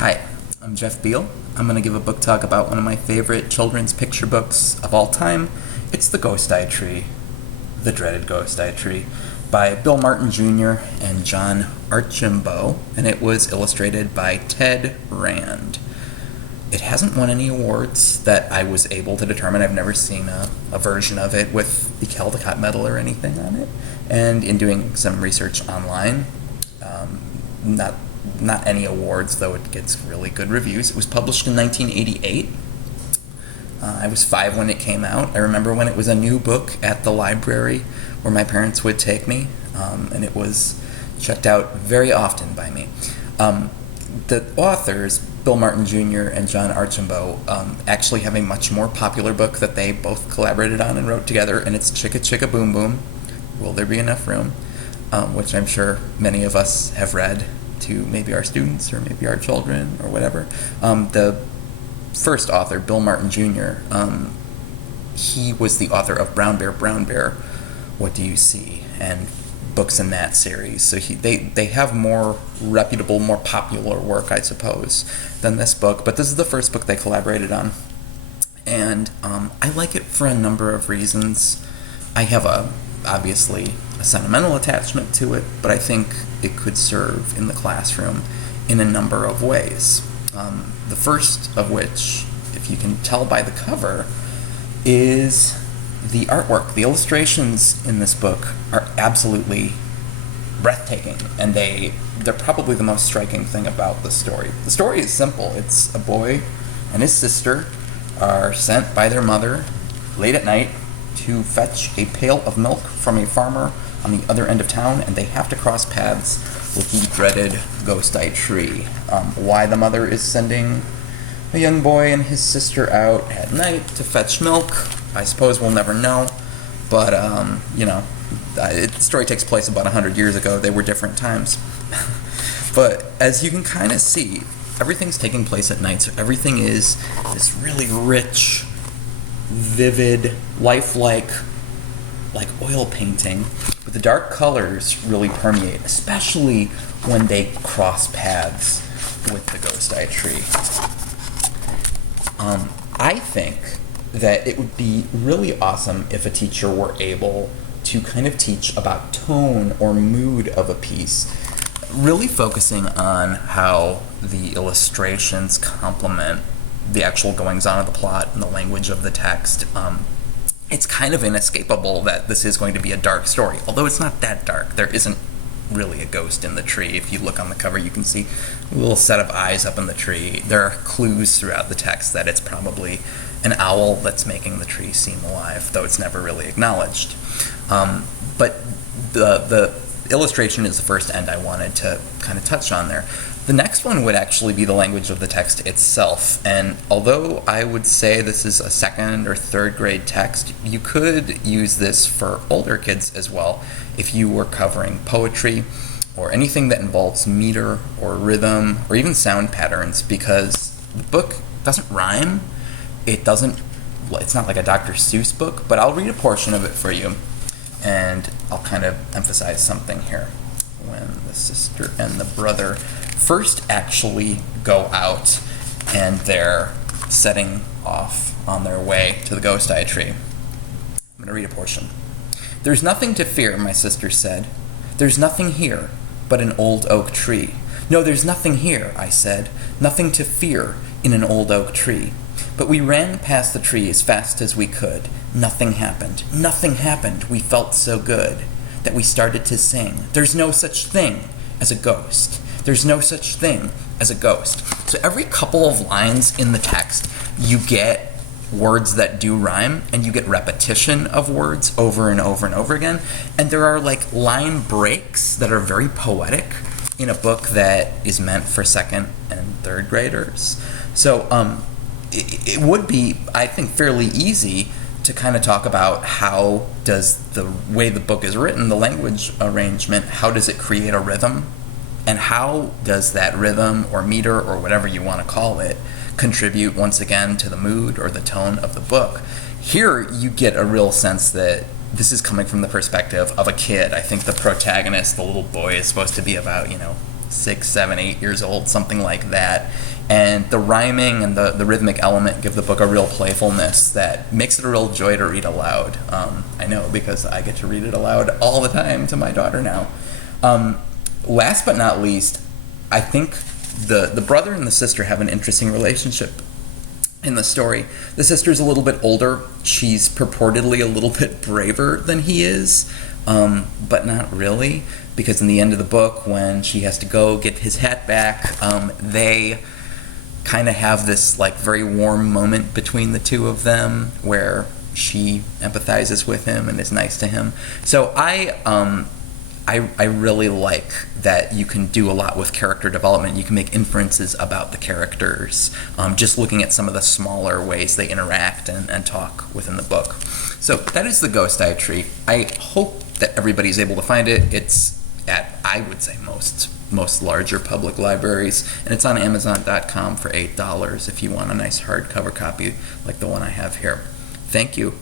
Hi, I'm Jeff Beal. I'm going to give a book talk about one of my favorite children's picture books of all time. It's The Ghost Tree, The Dreaded Ghost Tree, by Bill Martin Jr. and John Archambault, and it was illustrated by Ted Rand. It hasn't won any awards that I was able to determine. I've never seen a version of it with the Caldecott Medal or anything on it. And in doing some research online, not any awards, though it gets really good reviews. It was published in 1988. I was 5 when it came out. I remember when it was a new book at the library where my parents would take me, and it was checked out very often by me. The authors, Bill Martin Jr. and John Archambault, actually have a much more popular book that they both collaborated on and wrote together, and it's Chicka Chicka Boom Boom, Will There Be Enough Room, which I'm sure many of us have read to maybe our students or maybe our children or whatever. The first author, Bill Martin Jr., he was the author of Brown Bear, What Do You See? And books in that series. So they have more reputable, more popular work, I suppose, than this book. But this is the first book they collaborated on. And I like it for a number of reasons. I have obviously a sentimental attachment to it, but I think it could serve in the classroom in a number of ways. The first of which, if you can tell by the cover, is the artwork. The illustrations in this book are absolutely breathtaking, and they're probably the most striking thing about the story. The story is simple. It's a boy and his sister are sent by their mother late at night to fetch a pail of milk from a farmer on the other end of town, and they have to cross paths with the dreaded Ghost Tree. Why the mother is sending a young boy and his sister out at night to fetch milk, I suppose we'll never know, but, the story takes place about 100 years ago. They were different times. But as you can kind of see, everything's taking place at night, so everything is this really rich, vivid, lifelike, like oil painting, but the dark colors really permeate, especially when they cross paths with the Ghost Tree. I think that it would be really awesome if a teacher were able to kind of teach about tone or mood of a piece, really focusing on how the illustrations complement the actual goings-on of the plot and the language of the text. It's kind of inescapable that this is going to be a dark story, although it's not that dark. There isn't really a ghost in the tree. If you look on the cover, you can see a little set of eyes up in the tree. There are clues throughout the text that it's probably an owl that's making the tree seem alive, though it's never really acknowledged. But the illustration is the first end I wanted to kind of touch on there. The next one would actually be the language of the text itself, and although I would say this is a 2nd or 3rd grade text, you could use this for older kids as well if you were covering poetry or anything that involves meter or rhythm or even sound patterns, because the book doesn't rhyme. It's not like a Dr. Seuss book, but I'll read a portion of it for you, and I'll kind of emphasize something here. When the sister and the brother first actually go out and they're setting off on their way to the Ghost Tree. I'm going to read a portion. "There's nothing to fear," my sister said. "There's nothing here but an old oak tree." "No, there's nothing here," I said. "Nothing to fear in an old oak tree." But we ran past the tree as fast as we could. Nothing happened. Nothing happened. We felt so good that we started to sing. "There's no such thing as a ghost. There's no such thing as a ghost." So every couple of lines in the text, you get words that do rhyme, and you get repetition of words over and over and over again. And there are like line breaks that are very poetic in a book that is meant for 2nd and 3rd graders. So it would be, I think, fairly easy to kind of talk about how does the way the book is written, the language arrangement, how does it create a rhythm? And how does that rhythm or meter or whatever you want to call it contribute once again to the mood or the tone of the book? Here you get a real sense that this is coming from the perspective of a kid. I think the protagonist, the little boy, is supposed to be about, 6, 7, 8 years old, something like that. And the rhyming and the rhythmic element give the book a real playfulness that makes it a real joy to read aloud. I know, because I get to read it aloud all the time to my daughter now. Last but not least, I think the brother and the sister have an interesting relationship in the story. The sister's a little bit older. She's purportedly a little bit braver than he is, but not really, because in the end of the book, when she has to go get his hat back, they kind of have this like very warm moment between the two of them where she empathizes with him and is nice to him. So I really like that you can do a lot with character development. You can make inferences about the characters, just looking at some of the smaller ways they interact and talk within the book. So that is The Ghost I Treat. I hope that everybody's able to find it. It's at, I would say, most larger public libraries, and it's on Amazon.com for $8 if you want a nice hardcover copy like the one I have here. Thank you.